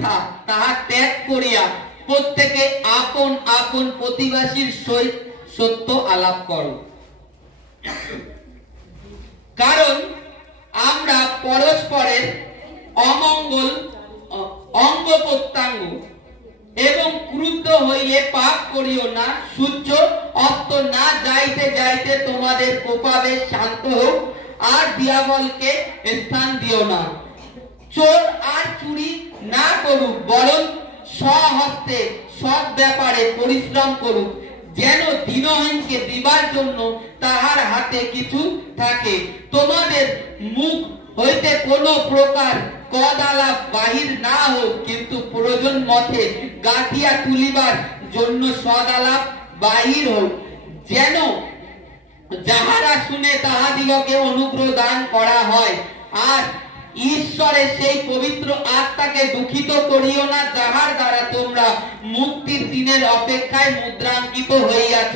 মিথ্যা তাহা ত্যাগ করিয়া প্রত্যেকে আপন আপন প্রতিবাসীর সহিত সত্য আলাপ করো। কারণ আমরা পরস্পরের অমঙ্গল অঙ্গ প্রত্যঙ্গ এবং ক্রুদ্ধ হইলে পাপ করিও না। সূর্য অস্ত না যাইতে যাইতে তোমাদের কোপাবে শান্ত হোক, আর দিয়াবলকে স্থান দিও না। চোর আর চুরি না করুক, বরং স্বহস্তে সব ব্যাপারে পরিশ্রম করুক, যেন দিনহীনকে দিবার জন্য তাহার হাতে কিছু থাকে। তোমাদের মুখ হইতে কোনো প্রকার কদালাপ বাহির না হোক, কিন্তু প্রয়োজন মতে গাঁথিয়া তুলিবার জন্য সদালাপ বাহির হোক, যেন যাহারা শুনে তাহাদিগকে অনুগ্রহ দান করা হয়। আর ঈশ্বরের সেই পবিত্র আত্মাকে দুঃখিত করিও না, যাহার দ্বারা তোমরা মুক্তির দিনের অপেক্ষায় মুদ্রাঙ্কিত হইয়াছ।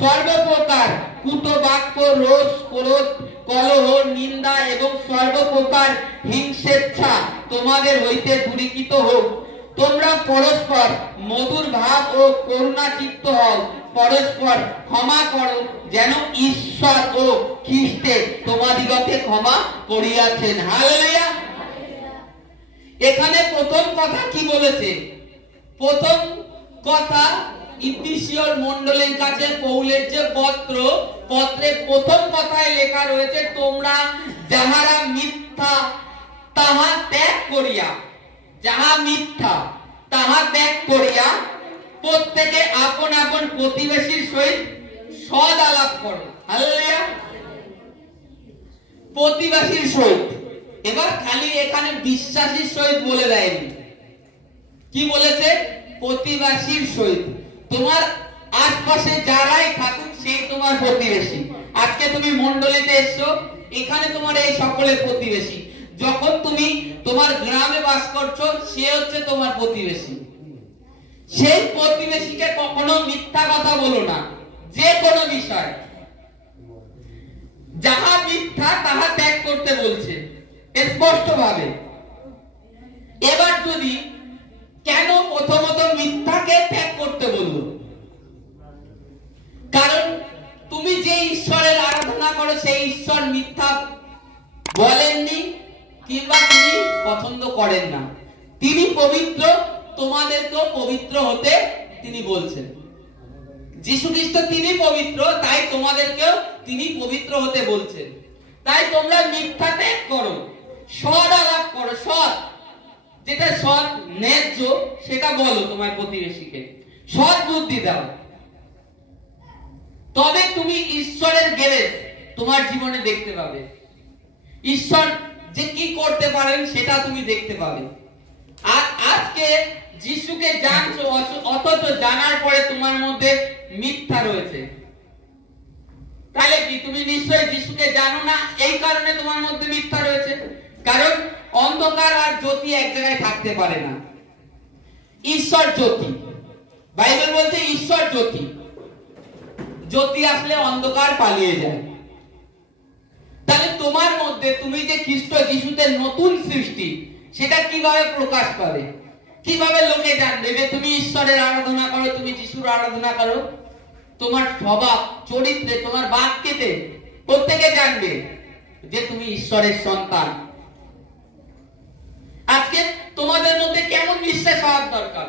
সর্বপ্রকার কুটবাক্য, রোষ, ক্রোধ, কলহ, নিন্দা এবং সর্বপ্রকার হিংসেচ্ছা তোমাদের হইতে দূরীকৃত হোক। তোমরা পরস্পর মধুর ভাব ও করুণা চিত্ত হও, পরস্পর ক্ষমা করো, যেন ঈশ্বর ও খ্রিস্টে তোমাদিগকে ক্ষমা করিয়াছেন। হালেলুয়া। এখানে প্রথম কথা কি বলেছে? প্রথম কথা ইফিসীয় মণ্ডলীর কাছে পৌলের যে পত্রে প্রথম কথায় লেখা রয়েছে, তোমরা যাহারা মিথ্যা তাহা ত্যাগ করিয়া, যাহা মিথ্যা তাহা ত্যাগ করিয়া প্রত্যেকে আপন আপন প্রতিবেশীর সহিত সদ আলাপ করো। হালেলুয়া। প্রতিবেশীর সহিত, এবার খালি এখানে বিশ্বাসীর সহিত বলে দেয়নি, কি বলেছে? প্রতিবেশীর সহিত। তোমার আশপাশে যারাই থাকুক সেই তোমার প্রতিবেশী। আজকে তুমি মণ্ডলীতে এসছো, এখানে তোমার এই সকলের প্রতিবেশী। যখন তুমি তোমার গ্রামে বাস করছো, সে হচ্ছে তোমার প্রতিবেশী। সেই প্রতিবেশীকে কখনো মিথ্যা কথা বলো না, যে কোনো বিষয়। যাহা মিথ্যা তাহা ত্যাগ করতে বলছে স্পষ্ট ভাবে। এবার যদি কেন প্রথমত মিথ্যাকে ত্যাগ করতে বলবো? কারণ তুমি যে ঈশ্বরের আরাধনা করো সেই ঈশ্বর মিথ্যা বলেননি, কিংবা তিনি পছন্দ করেন না। তিনি পবিত্র, তোমাদেরকেও পবিত্র হতে তিনি বলছেন। যীশু খ্রিস্ট তিনি পবিত্র, তাই তোমাদেরকেও তিনি পবিত্র হতে বলছেন। তাই তোমরা মিথ্যা ত্যাগ করো, সৎ আলাপ করো। সৎ, যেটা সৎ ন্যায্য সেটা বলো তোমার প্রতিবেশীকে, সৎ বুদ্ধি দাও। তবে তুমি ঈশ্বরের গ্রেস তোমার জীবনে দেখতে পাবে। ঈশ্বর যে কি করতে পারেন সেটা তুমি দেখতে পাবে। আর আজকে যিশুকে জানছো, অথচ জানার পরে তোমার মধ্যে মিথ্যা রয়েছে, তাহলে কি তুমি নিশ্চয়ই যিশুকে জানো না, এই কারণে তোমার মধ্যে মিথ্যা রয়েছে। কারণ অন্ধকার আর জ্যোতি এক জায়গায় থাকতে পারে না। ঈশ্বর জ্যোতি, বাইবেল বলছে ঈশ্বর জ্যোতি। জ্যোতি আসলে অন্ধকার পালিয়ে যায়। তাহলে তোমার মধ্যে তুমি যে খ্রিস্ট যিশুতে নতুন সৃষ্টি, সেটা কিভাবে প্রকাশ পাবে? কিভাবে লোকে জানবে যে তুমি ঈশ্বরের আরাধনা করো, তুমি যিশুর আরাধনা করো? তোমার স্বভাব, চরিত্রে, তোমার বাক্যেতে প্রত্যেকে জানবে যে তুমি ঈশ্বরের সন্তান। আজকে তোমাদের মধ্যে কেমন বিশ্বাস হওয়ার দরকার?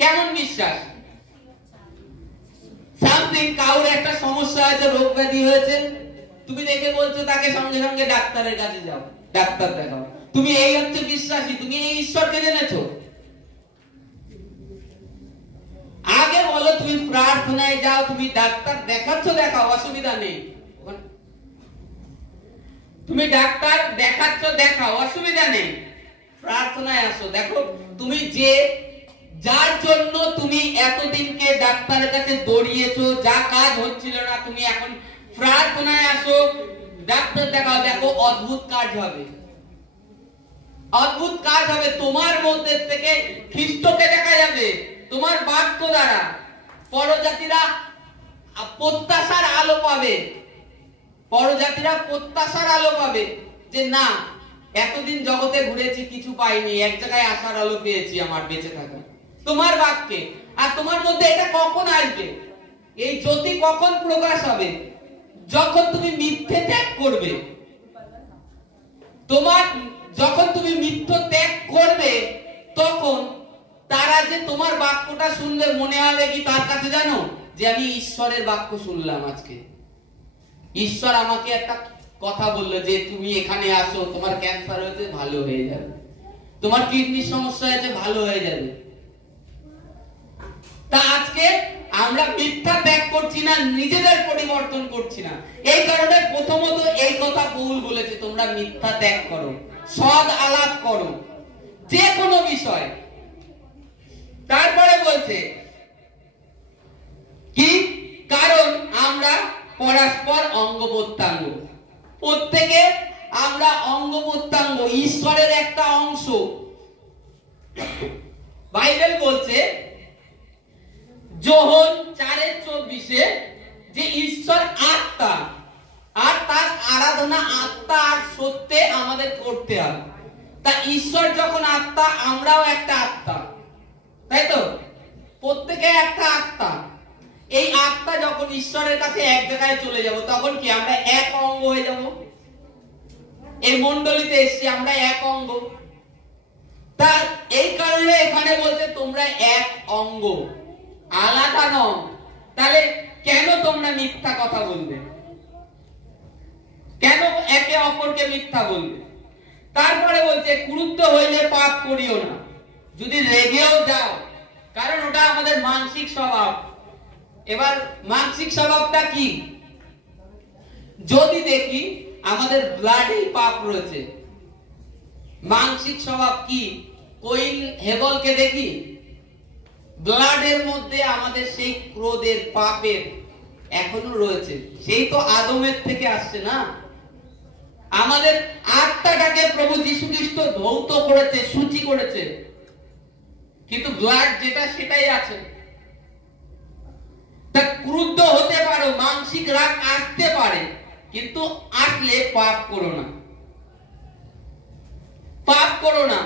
কেমন বিশ্বাস? সামথিং, কাউর একটা সমস্যা আছে, রোগ ব্যাধি হয়েছে, তুমি দেখে বলছো তাকে সঙ্গে সঙ্গে ডাক্তারের কাছে যাও, ডাক্তার দেখাও। তুমি এই হচ্ছে বিশ্বাসী, তুমি এই ঈশ্বরকে জেনেছো? আগে বলো তুমি প্রার্থনায় যাও, তুমি ডাক্তার দেখাচ্ছ, দেখাও, অসুবিধা নেই। তুমি ডাক্তার দেখাচ্ছ, দেখাও, অসুবিধা নেই। প্রার্থনায় আসো। দেখো তুমি যে যার জন্য তুমি এতদিনকে ডাক্তারের কাছে দৌড়িয়েছো, যা কাজ হচ্ছিল না, তুমি এখন প্রার্থনায় আসো, ডাক্তার দেখাও, দেখো অদ্ভুত কাজ হবে। অদ্ভুত কাজ হবে। তোমার মধ্যে থেকে খ্রিস্টকে দেখা যাবে তোমার বাক্য দ্বারা। পরজাতিরা প্রত্যাশার আলো পাবে, পরজাতিরা প্রত্যাশার আলো পাবে যে না, এতদিন জগতে ঘুরেছি, কিছু পাইনি, এক জায়গায় আসার আলো পেয়েছি আমার বেঁচে থাকা তোমার বাক্যে। আর তোমার মধ্যে এটা কখন আসবে, এই জ্যোতি কখন প্রকাশ হবে? যখন তুমি মিথ্যে ত্যাগ করবে। তোমার যখন তুমি মিথ্যে ত্যাগ করবে, তখন তারা যে তোমার বাক্যটা শুনলে মনে হবে কি তার কাছে, জানো, যে আমি ঈশ্বরের বাক্য শুনলাম আজকে। ঈশ্বর আমাকে একটা কথা বললো যে তুমি এখানে আসো, তোমার ক্যান্সার হয়েছে, ভালো হয়ে যাবে, তোমার কিডনির সমস্যা হয়েছে, ভালো হয়ে যাবে। তা আজকে আমরা মিথ্যা ত্যাগ করছি না, নিজেদের পরিবর্তন করছি না। এই কারণে প্রথমত এই কথা পৌল বলেছে, তোমরা মিথ্যা ত্যাগ করো, সৎ আলাপ করো, যে কোনো বিষয়। তারপরে বলছে কি, কারণ আমরা পরস্পর অঙ্গ প্রত্যঙ্গ, প্রত্যেকে আমরা অঙ্গ প্রত্যঙ্গ, ঈশ্বরের একটা অংশ। বাইবেল বলছে যোহন 4:24 যে ঈশ্বর আত্মা, আর তার আরাধনা আত্মা আর সত্যে আমাদের করতে হবে। তা ঈশ্বর যখন আত্মা, আমরাও একটা আত্মা, তাই তো? প্রত্যেকে একটা আত্মা। এই আত্মা যখন ঈশ্বরের কাছে এক জায়গায় চলে যাব, তখন কি আমরা এক অঙ্গ হয়ে যাব? এই মণ্ডলীতে এসেছি আমরা এক অঙ্গ। তা এই কারণে এখানে বলছে তোমরা এক অঙ্গ, আলাদা নও। তাহলে কেন তোমরা মিথ্যা কথা বলবে? কেন একে অপরকে মিথ্যা বলবে? তারপরে বলছে ক্রুদ্ধ হইলে পাপ করিও না। যদি রেগেও যাও, কারণ ওটা আমাদের মানসিক স্বভাব। এবার মানসিক স্বভাবটা কি? যদি দেখি আমাদের ব্লাডেই পাপ রয়েছে, মানসিক স্বভাব কি? কইন হেবলকে দেখি, ব্লাডের মধ্যে আমাদের সেই ক্রোধের, পাপের এখনো রয়েছে। সেই তো আদমের থেকে আসছে না? আমাদের আত্মাটাকে প্রভু যীশু খ্রিস্ট ধৌত করেছে, সূচি করেছে, কিন্তু ব্লাড যেটা সেটাই আছে। তা ক্রুদ্ধ হতে পারো, মানসিক রাগ আসতে পারে, কিন্তু আসলে পাপ করো না, পাপ করো না।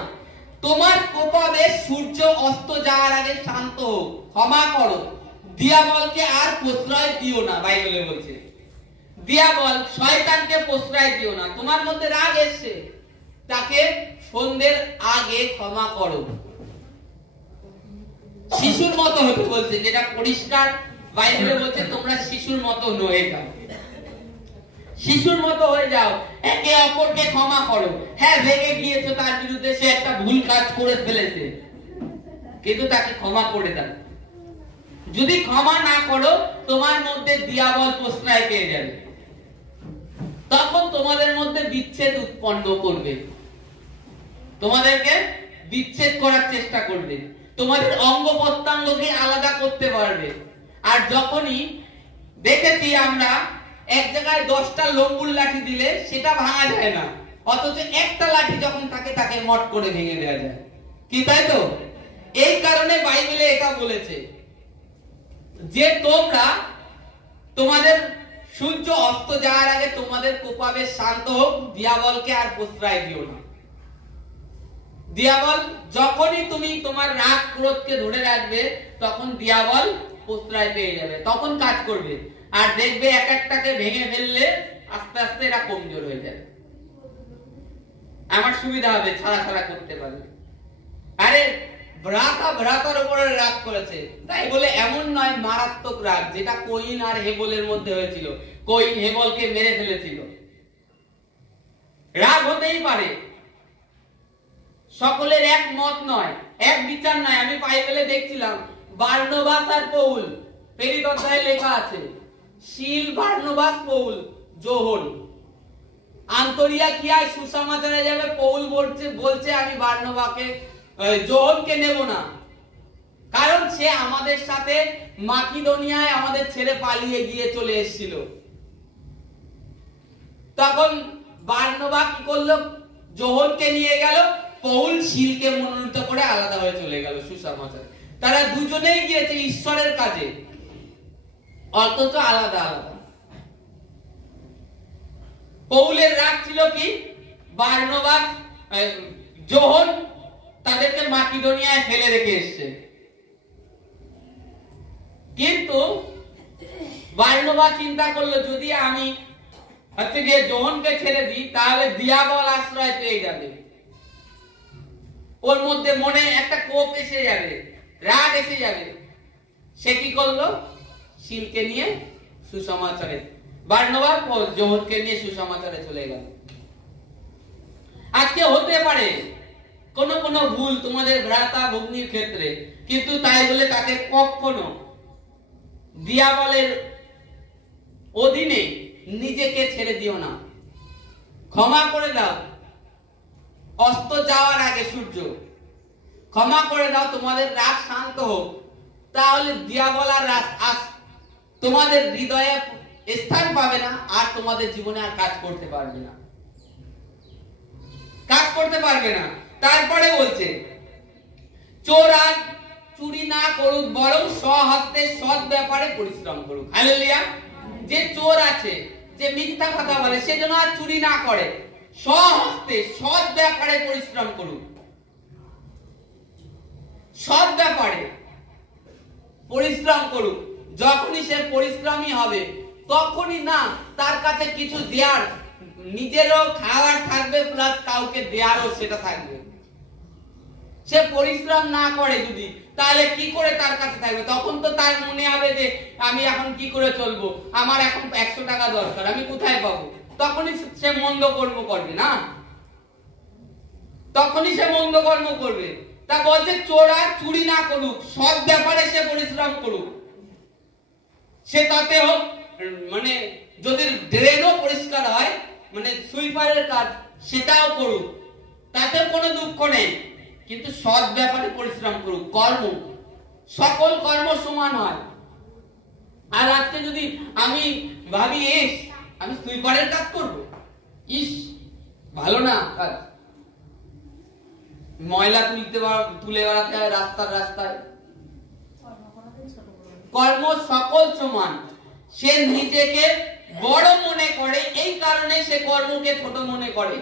তোমার কোপাবে সূর্য অস্ত যাওয়ার আগে শান্ত হোক, ক্ষমা করো, দিয়াবলকে আর প্রশ্রয় দিও না। বাইবেলে বলছে দিয়াবল, শয়তানকে প্রশ্রয় দিও না। তোমার মধ্যে রাগ এসছে, তাকে সন্ধ্যের আগে ক্ষমা করো। শিশুর মতো হতে বলছে, যেটা পরিষ্কার বাইবেলে বলছে তোমরা শিশুর মতো হয়ে যাও, শিশুর মতো হয়ে যাও, একে অপরকে ক্ষমা করো। হ্যাঁ, রেগে গিয়েছো তার বিরুদ্ধে, সে একটা ভুল কাজ করে ফেলেছে, কিন্তু তাকে ক্ষমা করে দাও। যদি ক্ষমা না করো, তোমার মধ্যে দিয়াবল প্রশ্রয় পেয়ে যাবে, তখন তোমাদের মধ্যে বিচ্ছেদ উৎপন্ন করবে, তোমাদেরকে বিচ্ছেদ করার চেষ্টা করবে, তোমাদের অঙ্গ প্রত্যঙ্গকে আলাদা করতে পারবে। আর যখনই দেখেছি আমরা এক জায়গায় 10টা লম্বুর লাঠি দিলে সেটা ভাঙা যায় না, অথচ একটা লাঠি যখন থাকে তাকে মট করে ভেঙে দেওয়া যায়, কি তাই তো? এই কারণে বাইবেলে এটা বলেছে যে তোমরা তোমাদের সূর্য অস্ত যাওয়ার আগে তোমাদের কোপাবে শান্ত হোক, দিয়াবলকে আর প্রশ্রয় দিও না। দিয়াবল যখনই তুমি তোমার রাগ ক্রোধকে ধরে রাখবে, তখন দিয়াবল প্রশ্রয় পেয়ে যাবে, তখন কাজ করবে। আর দেখবে এক একটাকে ভেঙে ফেললে আস্তে আস্তে এরা কমজোর হয়ে যাবে, আমার সুবিধা হবে, ছাড়া ছাড়া করতে পারবে। আরে ভ্রাতার উপরে রাগ করেছে, তাই বলে এমন নয় মারাত্মক রাগ, যেটা কইন আর হেবলের মধ্যে হয়েছিল। কইন হেবলকে মেরে ফেলেছিল, রাগ হতেই পারে, সকলের এক মত নয়, এক বিচার নয়। আমি বাইবেলে দেখছিলাম বারনবাস আর পৌল, প্রেরিত অধ্যায়ে লেখা আছে শিল, বারনবাস, পৌল, যোহন আন্তরিয়াকিয়ায় সুসমাচারে যাবে। পৌল বলছে আমি বারনবাকে, যোহনকে নেব না, কারণ সে আমাদের সাথে মাকিদোনিয়ায় আমাদের ছেড়ে পালিয়ে গিয়ে চলে এসেছিল। তখন বারনবা কি করলো? যোহনকে নিয়ে গেল, পৌল শিলকে মনোনীত করে আলাদা হয়ে চলে গেল সুসমাচার। তারা দুজনেই গিয়েছে ঈশ্বরের কাজে, অথচ আলাদা আলাদা। পৌলের রাগ ছিল কি? বার্নবাস যোহন তাদেরকে মাকিদোনিয়ায় ফেলে রেখে এসছে। কিন্তু বার্নবাস চিন্তা করলো যদি আমি হচ্ছে যে যোহনকে ছেড়ে দিই তাহলে দিয়াবল আশ্রয় পেয়ে যাবে, ওর মধ্যে মনে একটা কোপ এসে যাবে, রাগ এসে যাবে। সে কি করলো? শিলকে নিয়ে সুসমাচারে, বার্নবাস যোহনকে নিয়ে সুসমাচারে চলে গেল। আজকে হতে পারে কোন ভুল তোমাদের ভ্রাতা ভগ্নির ক্ষেত্রে, কিন্তু তাই বলে তাকে কখনো দিয়াবলের অধীনে নিজেকে ছেড়ে দিও না। ক্ষমা করে দাও অস্ত যাওয়ার আগে সূর্য, ক্ষমা করে দাও, তোমাদের রাগ শান্ত হোক, তাহলে দিয়াবল আর তোমাদের হৃদয়ে স্থান পাবে না, আর তোমাদের জীবনে আর কাজ করতে পারবে না, কাজ করতে পারবে না। তারপরে বলছে চোর আর চুরি না করুক, বরং স্বহস্তে সৎ ব্যাপারে পরিশ্রম করুক। হালেলুয়া। যে চোর আছে, যে মিথ্যা কথা বলে, সে যেন আর চুরি না করে, স্বহস্তে সৎ ব্যাপারে পরিশ্রম করুক। সৎ ব্যাপারে পরিশ্রম করুক। যখনই সে পরিশ্রমী হবে তখনই না তার কাছে কিছু দেয়ার, নিজেরও খাওয়ার থাকবে প্লাস কাউকে দেয়ারও সেটা থাকবে। সে পরিশ্রম না করে যদি, তাহলে কি করে তার কাছে থাকবে? তখন তো তার মনে হবে যে আমি এখন কি করে চলবো, আমার এখন 100 টাকা দরকার, আমি কোথায় পাবো? তখনই সে মন্দ কর্ম করবে না, তখনই সে মন্দ কর্ম করবে। তা বলছে চোর আর চুরি না করুক, সৎ ব্যাপারে সে পরিশ্রম করুক। সে তাতে হোক, মানে যদি ড্রেনও পরিষ্কার হয়, মানে সুইপারের কাজ, সেটাও করুক, তাতে কোনো দুঃখ নেই, কিন্তু সৎ ব্যাপারে পরিশ্রম করুক। কর্ম, সকল কর্ম সমান হয়। আর আজকে যদি আমি ভাবি আমি সুইপারের কাজ করব, ভালো না কাজ, ময়লা তুলে বেড়াতে হয় রাস্তায়। কর্ম সকল সমান। সে নিজেকে বড় মনে করে, এই কারণে সে কর্মকে ছোট মনে করে,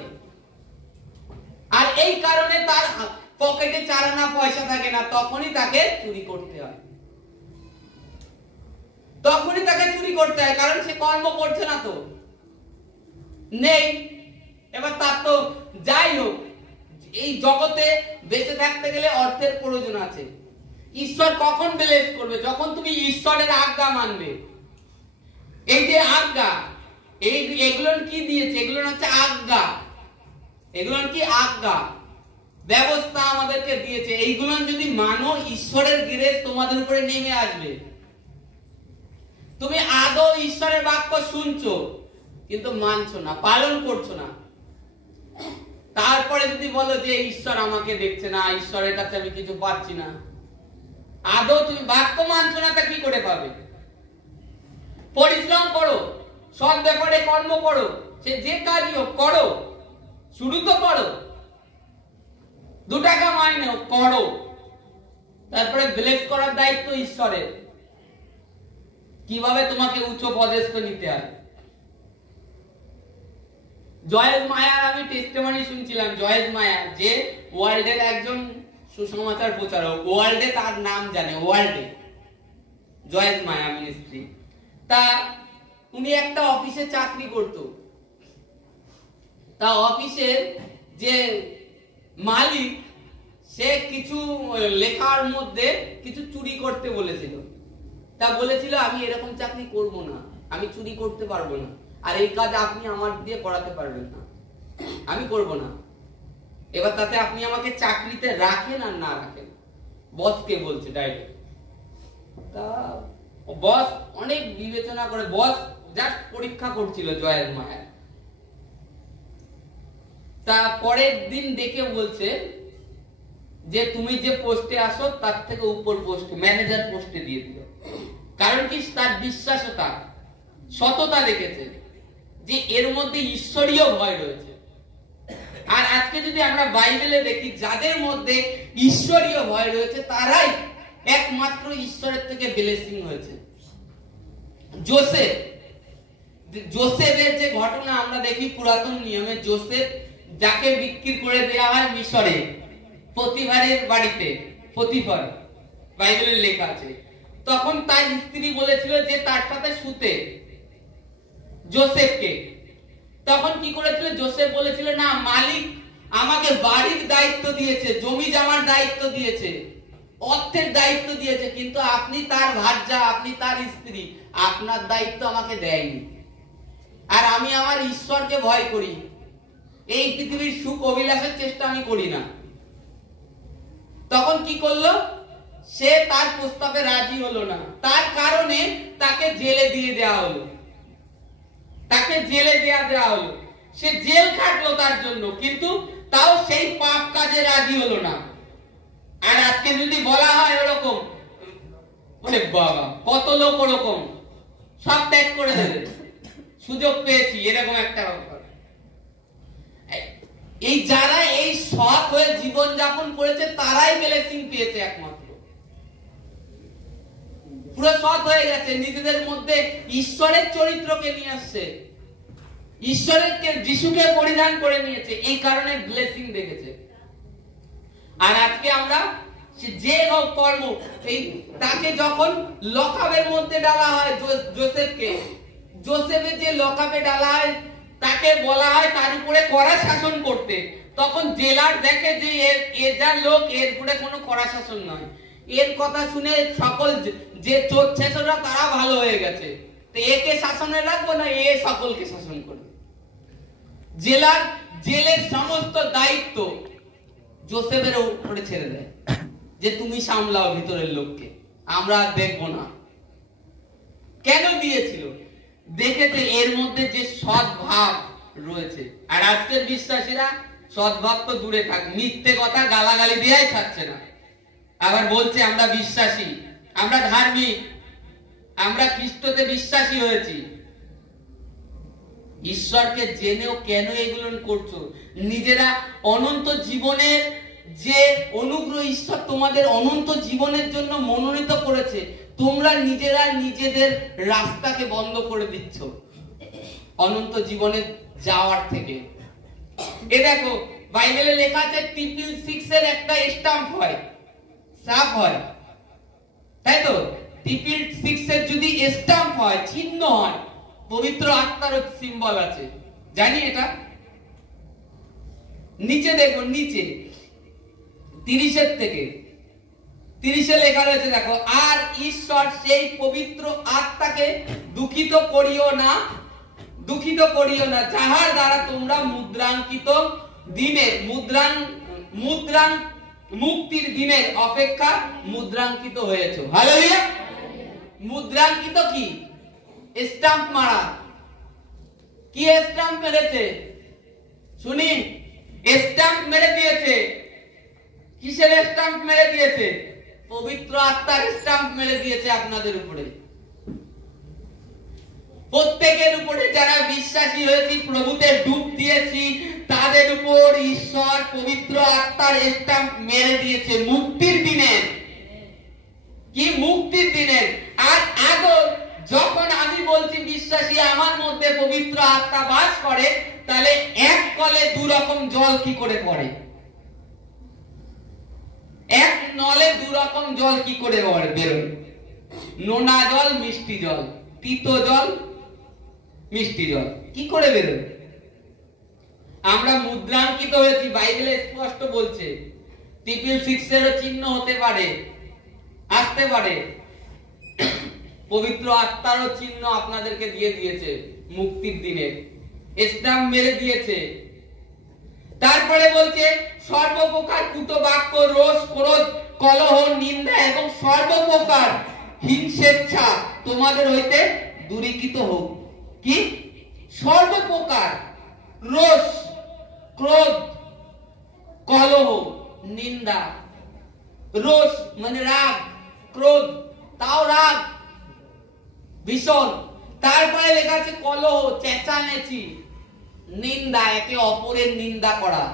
আর এই কারণে তার পকেটে 4 আনা পয়সা থাকে না, তখনই তাকে চুরি করতে হয়, তখনই তাকে চুরি করতে হয়, কারণ সে কর্ম করছে না, তো নেই। এবার তার তো যাই হোক, এই জগতে বেঁচে থাকতে গেলে অর্থের প্রয়োজন আছে। ঈশ্বর কখন ব্লেস করবে? যখন তুমি ঈশ্বরের আজ্ঞা মানবে। এই যে আজ্ঞা, এগুলো কি দিয়েছে? এগুলো হচ্ছে আজ্ঞা, এগুলো কি আজ্ঞা ব্যবস্থা আমাদেরকে দিয়েছে। এইগুলো যদি মানো, ঈশ্বরের গ্রেস তোমাদের উপরে নেমে আসবে। তুমি আদৌ ঈশ্বরের বাক্য শুনছো কিন্তু মানছো না, পালন করছো না। তারপরে যদি বলো যে ঈশ্বর আমাকে দেখছে না, ঈশ্বরের কাছে আমি কিছু পাচ্ছি না, আদৌ তুমি বাক্য মানছো না, তা কি করে পাবে? পরিশ্রম করো, সৎ ব্যাপারে কর্ম করো, সে যে কাজই হোক করো, শুরু তো করো, 2 টাকা মাইনে করো, তারপরে ব্লেস করার দায়িত্ব ঈশ্বরের। কিভাবে তোমাকে উচ্চ পদস্থ নিতে হয়। জয়েশ মায়ার আমি টেস্টিমনি শুনছিলাম। জয়েশ মায়া যে ওয়ার্ল্ডের একজন সুসমাচার প্রচারক, ওয়ার্ল্ডে তার নাম জানে, ওয়ার্ল্ডে জয়েশ মায়া মিনিস্ট্রি। তা উনি একটা অফিসে চাকরি করত। তা অফিসের যে মালিক, সে কিছু লেখার মধ্যে কিছু চুরি করতে বলেছিল। তা বলেছিল আমি এরকম চাকরি করব না, আমি চুরি করতে পারবো না, আর এই কাজ আপনি আমার দিয়ে করাতে পারবেন না, আমি করব না। এবার তাতে আপনি আমাকে চাকরিতে রাখেন আর না রাখেন, বসকে বলছে ডাইরেক্ট। তা বস অনেক বিবেচনা করে, বস জাস্ট পরীক্ষা করছিল জয়ের মায়ের। তা পরের দিন দেখে বলছে যে তুমি যে পোস্টে আসো তার থেকে উপর পোস্টে, ম্যানেজার পোস্টে দিয়ে দিল। কারণ কি? তার বিশ্বাসতা, সততা দেখেছে যে এর মধ্যে ঈশ্বরীয় ভয় রয়েছে। আর আজকে যদি আমরা বাইবেলে দেখি, যাদের মধ্যে ঈশ্বরীয় ভয় রয়েছে তারাই একমাত্র ঈশ্বরের থেকে ব্লেসিং হয়েছে। যোসেফের যে ঘটনা আমরা দেখি পুরাতন নিয়মে, যোসেফ যাকে বিক্রি করে দেওয়া হয় মিশরে পতিফারের বাড়িতে, পতিফার বাইবেলে লেখা আছে। তখন তার স্ত্রী বলেছিল যে তার সাথে শুতে যোসেফকে। তখন কি করেছিল, যোসেফ বলেছিল না, মালিক আমাকে বাড়ির দায়িত্ব দিয়েছে, জমি জমার দায়িত্ব দিয়েছে, অর্থের দায়িত্ব দিয়েছে, কিন্তু আপনি তার ভার্যা, আপনি তার স্ত্রী, আপনার দায়িত্ব আমাকে দেয়নি। আর আমি আমার ঈশ্বরকে ভয় করি, এই পৃথিবীর সুখ অভিলাষের চেষ্টা আমি করি না। তখন কি করলো, সে তার প্রস্তাবে রাজি হলো না, তার কারণে তাকে জেলে দিয়ে দেওয়া হলো, তাকে জেলে দেওয়া হলো। সে জেল খাটলো তার জন্য, কিন্তু তাও সেই পাপ কাজে রাজি হলো না। আর আজকে যদি বলা হয় ওরকম, বলে বাবা কত লোক ওরকম সব ত্যাগ করে দেবে, সুযোগ পেয়েছি, এরকম একটা ব্যাপার। এই যারা এই সৎ হয়ে জীবন যাপন করেছে তারাই ব্লেসিং পেয়েছে একমাত্র। পুরো সৎ হয়ে গেছে, নিজেদের মধ্যে ঈশ্বরের চরিত্রকে নিয়ে আসছে, ঈশ্বরের যিশুকে পরিধান করে নিয়েছে, এই কারণে ব্লেসিং দেখেছে। আর আজকে আমরা যে কর্ম, এই তাকে যখন লকআপের মধ্যে ডালা হয় যোসেফকে, যোসেফের যে লকআপে ডালা হয় তাকে বলা হয় তার উপরে কড়া শাসন করতে। তখন জেলার দেখে যে এ যা লোক, এর উপরে কোনো কড়া শাসন নয়। এর কথা শুনে সকল যে চোর ছেচরা তারা ভালো হয়ে গেছে, তো একে শাসনে রাখবো না, এ সকলকে শাসন করবে। জেলের সমস্ত দায়িত্ব যোসেফের উপরে ছেড়ে দেয়, যে তুমি সামলাও ভিতরের লোককে, আমরা দেখবো না। কেন দিয়েছিল, দেখেছে এর মধ্যে যে সদ্ভাব রয়েছে। আর আজকের বিশ্বাসীরা সদ্ভাব তো দূরে থাক, মিথ্যে কথা গালাগালি দিয়েই ছাড়ছে না, আবার বলছে আমরা বিশ্বাসী, আমরা ধার্মিক, আমরা খ্রিস্টতে বিশ্বাসী হয়েছি। ঈশ্বরকে জেনেও কেন এগুলো করছো? নিজেরা অনন্ত জীবনের যে অনুগ্রহ ঈশ্বর তোমাদের অনন্ত জীবনের জন্য মনোনীত করেছে, তোমরা নিজেরা নিজেদের রাস্তাকে বন্ধ করে দিচ্ছ অনন্ত জীবনে যাওয়ার থেকে। এ দেখো বাইবেলে লেখা আছে 666 এর একটা স্ট্যাম্প হয়, সাপ হয়, তাই তো? 666 এর যদি স্ট্যাম্প হয়, চিহ্ন হয়, পবিত্র আত্মার সিম্বল আছে, জানি এটা। নিচে দেখো, নিচে 30 এর থেকে 30 লেখা রয়েছে, দেখো, আর ঈশ্বর সেই পবিত্র আত্মাকে দুঃখিত করিও না, যাহার দ্বারা তোমরা মুদ্রাঙ্কিত দিনের মুক্তির দিনের অপেক্ষা মুদ্রাঙ্কিত হয়েছো। হালেলুয়া। মুদ্রাঙ্কিত কি? স্ট্যাম্প মারা। কি স্ট্যাম্প মেরেছে শুনি? স্ট্যাম্প মেরে দিয়েছে। কিসের স্ট্যাম্প মেরে দিয়েছে? পবিত্র আত্মার স্ট্যাম্প মেরে দিয়েছে আপনাদের উপরে, প্রত্যেকের উপরে। যারা বিশ্বাসী হয়েছি, প্রভুতে ডুব দিয়েছি, তাদের উপর ঈশ্বর পবিত্র আত্মার স্ট্যাম্প মেরে দিয়েছে মুক্তির দিনের। কি মুক্তির দিনের? আর আদৌ যখন আমি বলছি বিশ্বাসী, আমার মধ্যে পবিত্র আত্মা বাস করে, তাহলে এক কলে দু রকম জল কি করে পড়ে? এক নলে দু রকম জল কি করে বেরোয়? নোনা জল, মিষ্টি জল, তিতো জল, মিষ্টি জল, কি করে বেরোয়? আমরা মুদ্রাঙ্কিত হয়েছি, বাইবেলে স্পষ্ট বলছে। 666 এর চিহ্ন হতে পারে, আসতে পারে। পবিত্র আত্মারও চিহ্ন আপনাদেরকে দিয়ে দিয়েছে মুক্তির দিনে, স্ট্যাম্প মেরে দিয়েছে। তারপরে বলছে সর্বপ্রকার কুটবাক্য, রোষ, ক্রোধ, কলহ, নিন্দা এবং সর্বপ্রকার হিংসেচ্ছা তোমাদের হইতে দূরীকৃত হোক। কি? সর্বপ্রকার রোষ, ক্রোধ, কলহ, নিন্দা। রোষ মানে রাগ, ক্রোধ তাও রাগ ভীষণ। তারপরে লেখা আছে কলহ, চেঁচামেচি, নিন্দা, একে অপরের নিন্দা করা।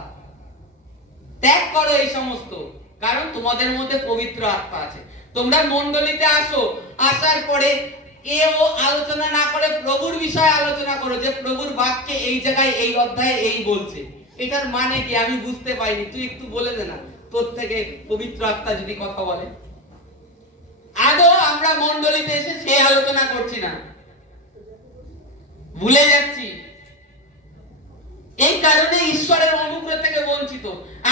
ত্যাগ করো এই সমস্ত, কারণ তোমাদের মধ্যে পবিত্র আত্মা আছে। তোমরা মণ্ডলীতে আসো, আসার পরে এও আলোচনা না করে প্রভুর বিষয়ে আলোচনা করো, যে প্রভুর বাক্যে এই জায়গায় এই অধ্যায়ে এই বলছে, এটার মানে কি আমি বুঝতে পাইনি, তুই একটু বলে দে না, তোর থেকে পবিত্র আত্মা যদি কথা বলে। আদৌ আমরা মণ্ডলীতে এসে সে আলোচনা করছি না, ভুলে যাচ্ছি। এই কারণে ঈশ্বরের অনুগ্রহ থেকে বঞ্চিত।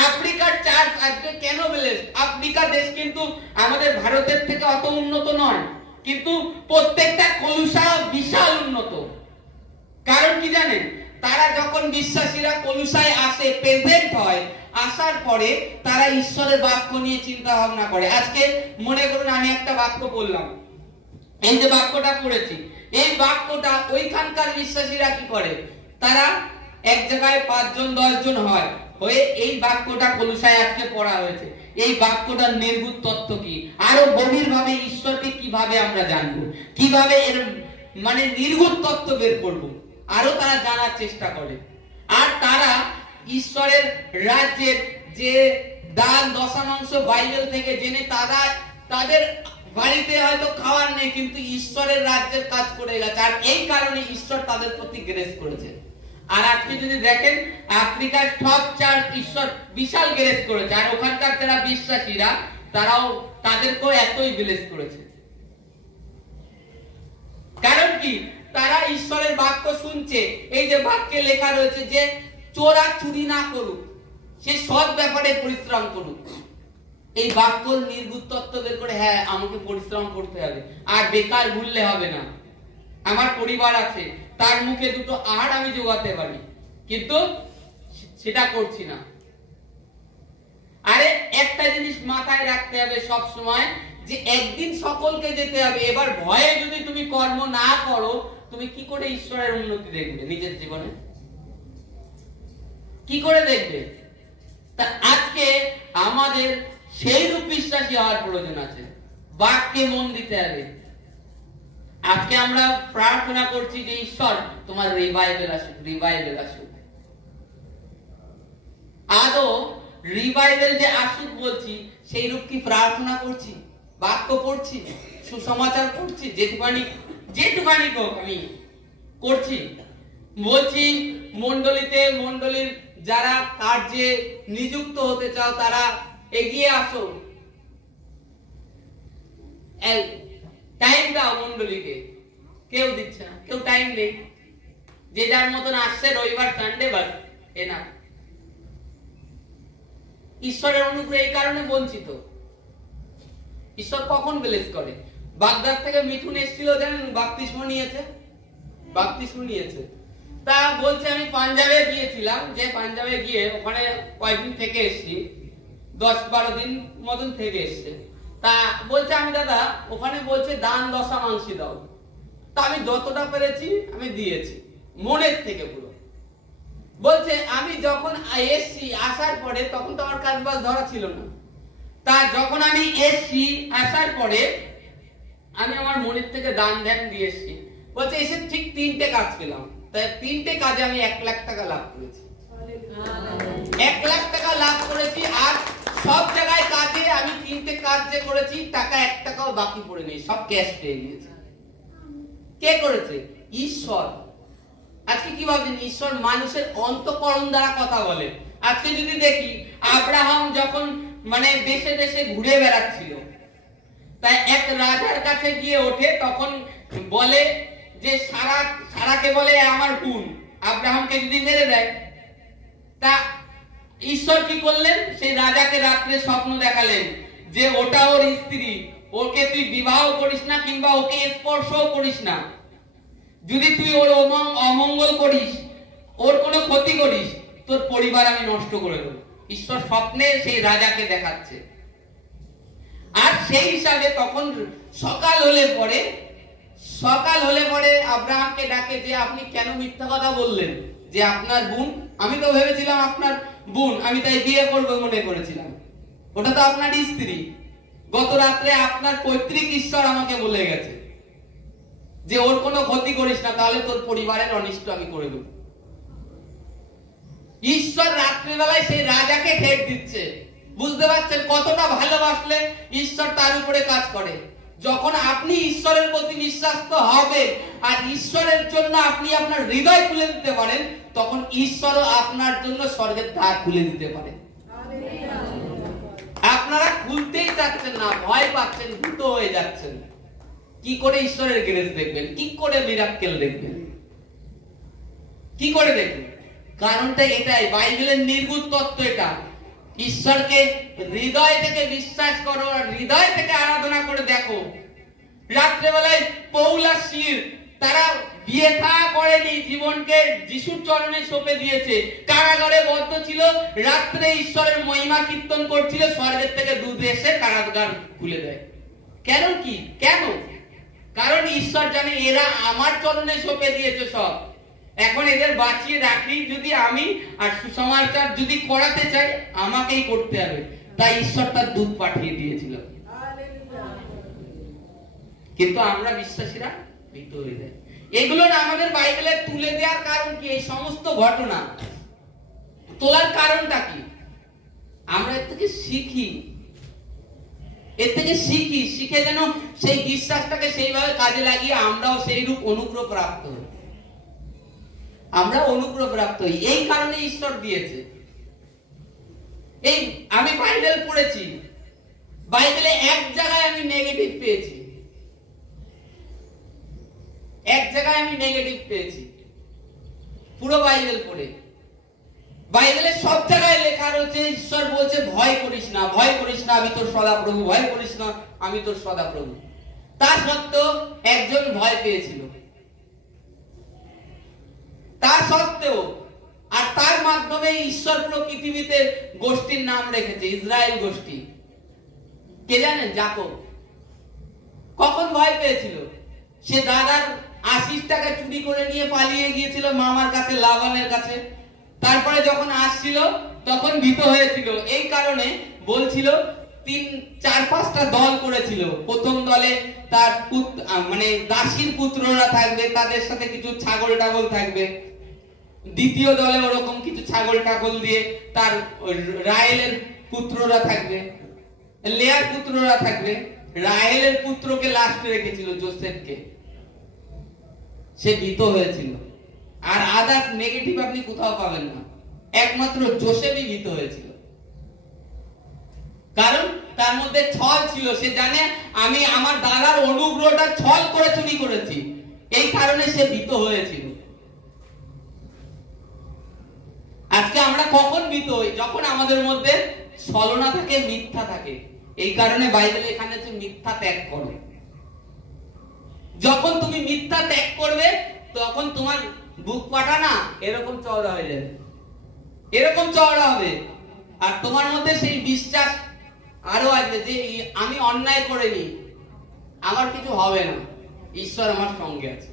আফ্রিকার চার্চ আজকে কেন ব্লেসড? আফ্রিকা দেশ কিন্তু আমাদের ভারতের থেকে অত উন্নত নয়, কিন্তু প্রত্যেকটা কলুসা বিশাল উন্নত। কারণ কি জানেন? তারা যখন বিশ্বাসীরা কলুসায় আসে, প্রেজেন্ট হয়, আসার পরে তারা ঈশ্বরের বাক্য নিয়ে চিন্তা ভাবনা করে। আজকে মনে করুন আমি একটা বাক্য বললাম, এই যে বাক্যটা পড়েছি, এই বাক্যটা ওইখানকার বিশ্বাসীরা কি করে? তারা এক জায়গায় 5 জন 10 জন হয়, হয়ে এই বাক্যটা কলুসায় আজকে পড়া হয়েছে। এই বাক্যটার নির্ভূত তত্ত্ব কি, আরো গভীরভাবে ঈশ্বরকে কিভাবে আমরা জানবো, কিভাবে এর মানে নির্ভূত তত্ত্ব বের করবো, আরো তারা জানার চেষ্টা করে। আর তারা ঈশ্বরের রাজ্যের যে দান দশমাংশ বাইবেল থেকে জেনে, তারা তাদের বাড়িতে হয়তো খাওয়ার নেই, কিন্তু ঈশ্বরের রাজ্যের কাজ করে গেছে। আর এই কারণে ঈশ্বর তাদের প্রতি গ্রেস করেছে। আর আজকে যদি দেখেন আফ্রিকার সব চার্চ ঈশ্বর বিশাল গ্রেস করেছে, আর ওখানকার যারা বিশ্বাসীরা তারাও তাদেরকেও এতই গ্রেস করেছে। কারণ কি? তারা ঈশ্বরের বাক্য শুনছে। এই যে বাক্যে লেখা রয়েছে যে চোরা চুরি না করুক, সে সৎ ব্যাপারে পরিশ্রম করুক। এই বাক্যর নির্ভূত তত্ত্ব বের করে, হ্যাঁ আমাকে পরিশ্রম করতে হবে, আর বেকার ভুললে হবে না। আমার পরিবার আছে, তার মুখে দুটো আহার আমি জোগাতে পারি, কিন্তু সেটা করছি না। আরে একটা জিনিস মাথায় রাখতে হবে সব সময়, যে একদিন সকলকে যেতে হবে। এবার ভয়ে যদি তুমি কর্ম না করো, তুমি কি করে ঈশ্বরের উন্নতি দেখবে নিজের জীবনে? কি করে দেখবে? তা আজকে আমাদের সেই রূপ বিশ্বাসী হওয়ার প্রয়োজন আছে, বাক্যে মন দিতে হবে। আজকে আমরা প্রার্থনা করছি যে ঈশ্বর তোমার রিভাইভেল আসুক, রিভাইভেল আসুক। আদৌ রিভাইভেল যে আসুক বলছি, সেই রূপ কি প্রার্থনা করছি? বাক্য পড়ছি, সুসমাচার করছি, যেটুকানি হোক আমি করছি। বলছি মণ্ডলীতে, মণ্ডলীর যারা কার্যে নিযুক্ত হতে চাও তারা এগিয়ে আসো, টাইম দাও মণ্ডলীকে। কেউ দিচ্ছে না, কেউ টাইম নেই, যে যার মতন আসছে রবিবার সানডে বাস এনা। ঈশ্বরের অনুগ্রহ এই কারণে বঞ্চিত। ঈশ্বর কখন ব্লেস করে? বাগদাদ থেকে মিঠুন এসেছিল, জানেন, বাপ্তিস্ম নিয়েছে। তা বলছে আমি পাঞ্জাবে গিয়েছিলাম, যে পাঞ্জাবে গিয়ে ওখানে কয়েকদিন থেকে এসেছি, 10-12 দিন মতন থেকে এসছে। তা বলছে আমি দাদা ওখানে বলছে দান দশমাংশ দাও। তা আমি যতটা পেরেছি আমি দিয়েছি, মনের থেকে পুরো। বলছে আমি যখন এসছি, আসার পরে তখন তো আমার কাজ বাজ ধরা ছিল না। তা যখন আমি এসছি, আসার পরে আমি আমার মনের থেকে দান ধ্যান দিয়ে এসছি। বলছে এসে ঠিক 3টে কাজ পেলাম, তাই 3টে কাজে আমি 1 লাখ টাকা লাভ করেছি। 1 লাখ টাকা লাভ করেছি। আর সব জায়গায় কাজে আমি 3টে কাজ যে করেছি, টাকা 1 টাকাও বাকি পড়ে নেই, সব ক্যাশ পেয়ে গিয়েছে। কে করেছে? ঈশ্বর। আজকে কি ভাবছেন? ঈশ্বর মানুষের অন্তঃকরণ দ্বারা কথা বলে। আজকে যদি দেখি আব্রাহাম যখন মানে দেশে দেশে ঘুরে বেড়াচ্ছিল, তাই এক রাজার কাছে গিয়ে ওঠে, তখন বলে যে সারাকে বলে আমার বোন, আব্রাহামকে যদি মেরে দেয়। তা ঈশ্বর কি করলেন? সেই রাজাকে রাত্রে স্বপ্ন দেখালেন যে ওটা ওর স্ত্রী, ওকে তুই বিবাহ করিস না, কিংবা ওকে স্পর্শও করিস না। যদি তুই ওর অমঙ্গল করিস, ওর কোনো ক্ষতি করিস, তোর পরিবার আমি নষ্ট করে দেব। ঈশ্বর স্বপ্নে সেই রাজাকে দেখাচ্ছে। আর সেই হিসাবে তখন সকাল হলে পরে আব্রাহামকে ডাকে যে আপনি কেন মিথ্যা কথা বললেন যে আপনার বোন? আমি তো ভেবেছিলাম আপনার বোন, আমি তাই বিয়ে করবো মনে করেছিলাম, ওটা তো আপনার স্ত্রী। গত রাত্রে আপনার পৈতৃক ঈশ্বর আমাকে বলে গেছে যে ওর কোনো ক্ষতি করিস না, তাহলে তোর পরিবারের অনিষ্ট আমি করে দেব। ঈশ্বর রাত্রিবেলায় সেই রাজাকে ঠেক দিচ্ছে। বুঝতে পারছেন কতটা ভালোবাসলে ঈশ্বর তার উপরে কাজ করে? যখন আপনি ঈশ্বরের প্রতি বিশ্বাস হবে আর ঈশ্বরের জন্য আপনি আপনার হৃদয় খুলে দিতে পারেন, তখন ঈশ্বরও আপনার জন্য স্বর্গের দ্বার খুলে দিতে পারে। আপনারা খুলতেই চাচ্ছেন না, ভয় পাচ্ছেন, ভীত হয়ে যাচ্ছেন। কি করে ঈশ্বরের গ্রেস দেখবেন? কি করে মিরাক্কেল দেখবেন? কি করে দেখবেন? কারণটা এটাই, বাইবেলের নির্ভুল তত্ত্ব এটা। ঈশ্বরকে হৃদয় থেকে বিশ্বাস করো আর হৃদয় থেকে আরাধনা করে দেখো। রাত্রেবেলায় পৌল আর সিল তারা বিয়ে থা করেনি, জীবনকে যিশুর চরণে সঁপে দিয়েছে। কারাগারে বদ্ধ ছিল, রাত্রে ঈশ্বরের মহিমা কীর্তন করছিল, স্বর্গের থেকে দূত এসে কারাগার খুলে দেয়। কেন? কি কেন? কারণ ঈশ্বর জানে এরা আমার চরণে সঁপে দিয়েছে সব, এখন এদের বাঁচিয়ে রাখি যদি আমি, আর সুসমাচার যদি করাতে চাই আমাকেই করতে হবে। তাই ঈশ্বর তার দূত পাঠিয়ে দিয়েছিল। কিন্তু আমরা বিশ্বাসীরা ভীত হয়ে যায়। এগুলো না আমাদের বাইবেলে তুলে দেওয়ার কারণ কি? এই সমস্ত ঘটনা তোলার কারণটা কি? আমরা এর থেকে শিখি, এর থেকে শিখি, শিখে যেন সেই বিশ্বাসটাকে সেইভাবে কাজে লাগিয়ে আমরাও সেই রূপ অনুগ্রহ প্রাপ্ত হই। আমরা অনুগ্রহ প্রাপ্ত হই, এই কারণে ঈশ্বর দিয়েছে। এই আমি বাইবেল পড়েছি, বাইবেলে এক জায়গায় আমি নেগেটিভ পেয়েছি, এক জায়গায় আমি নেগেটিভ পেয়েছি পুরো বাইবেল পড়ে। বাইবেলের সব জায়গায় লেখা রয়েছে, ঈশ্বর বলছে ভয় করিস না, ভয় করিস না, আমি তোর সদাপ্রভু, ভয় করিস না, আমি তোর সদাপ্রভু। তা সত্ত্বেও একজন ভয় পেয়েছিল, তা সত্ত্বেও, আর তার মাধ্যমে ঈশ্বর পুরো পৃথিবীতে গোষ্ঠীর নাম রেখেছে, ইসরায়েল গোষ্ঠী। কে জানেন? যাকব। কখন ভয় পেয়েছিল? সে দাদার আশিস টাকা চুরি করে নিয়ে পালিয়ে গিয়েছিল মামার কাছে, লাবানের কাছে। তারপরে যখন আসছিল তখন ভীত হয়েছিল। এই কারণে বলছিল, 3-4-5টা দল করেছিল। প্রথম দলে তার মানে দাসীর পুত্ররা থাকবে, তাদের সাথে কিছু ছাগল টাগল থাকবে। দ্বিতীয় দলে ওরকম কিছু ছাগল টাগল দিয়ে তার রাহেলের পুত্ররা থাকবে, লেয়ার পুত্ররা থাকবে। রাহেলের পুত্রকে লাস্টে রেখেছিল, যোসেফকে। সে ভীত হয়েছিল। আর আদার্স নেগেটিভ আপনি কোথাও পাবেন না, একমাত্র যোসেফই ভীত হয়েছিল। কারণ তার মধ্যে ছল ছিল, সে জানে আমি আমার দাদার অনুগ্রহটা ছল করে চুরি করেছি, এই কারণে সে ভীত হয়েছিল। আজকে আমরা কখন ভীত হই? যখন আমাদের মধ্যে ছলনা থাকে, মিথ্যা থাকে। এই কারণে বাইবেলে এখানে আছে মিথ্যা ত্যাগ করো। যখন তুমি মিথ্যা ত্যাগ করবে তখন তোমার বুক পাটা না এরকম চওড়া হয়ে যাবে, এরকম চওড়া হবে। আর তোমার মধ্যে সেই বিশ্বাস আরো আসবে যে আমি অন্যায় করিনি, আমার কিছু হবে না, ঈশ্বর আমার সঙ্গে আছে।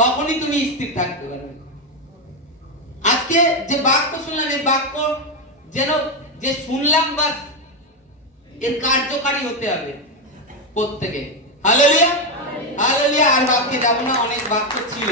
তখনই তুমি স্থির থাকতে পারবে। আজকে যে বাক্য শুনলাম, এই বাক্য যেন যে শুনলাম বাস এর কার্যকারী হতে হবে প্রত্যেকে। Hallelujah, hallelujah. আর বাক্যে যাব না, অনেক বাক্য ছিল।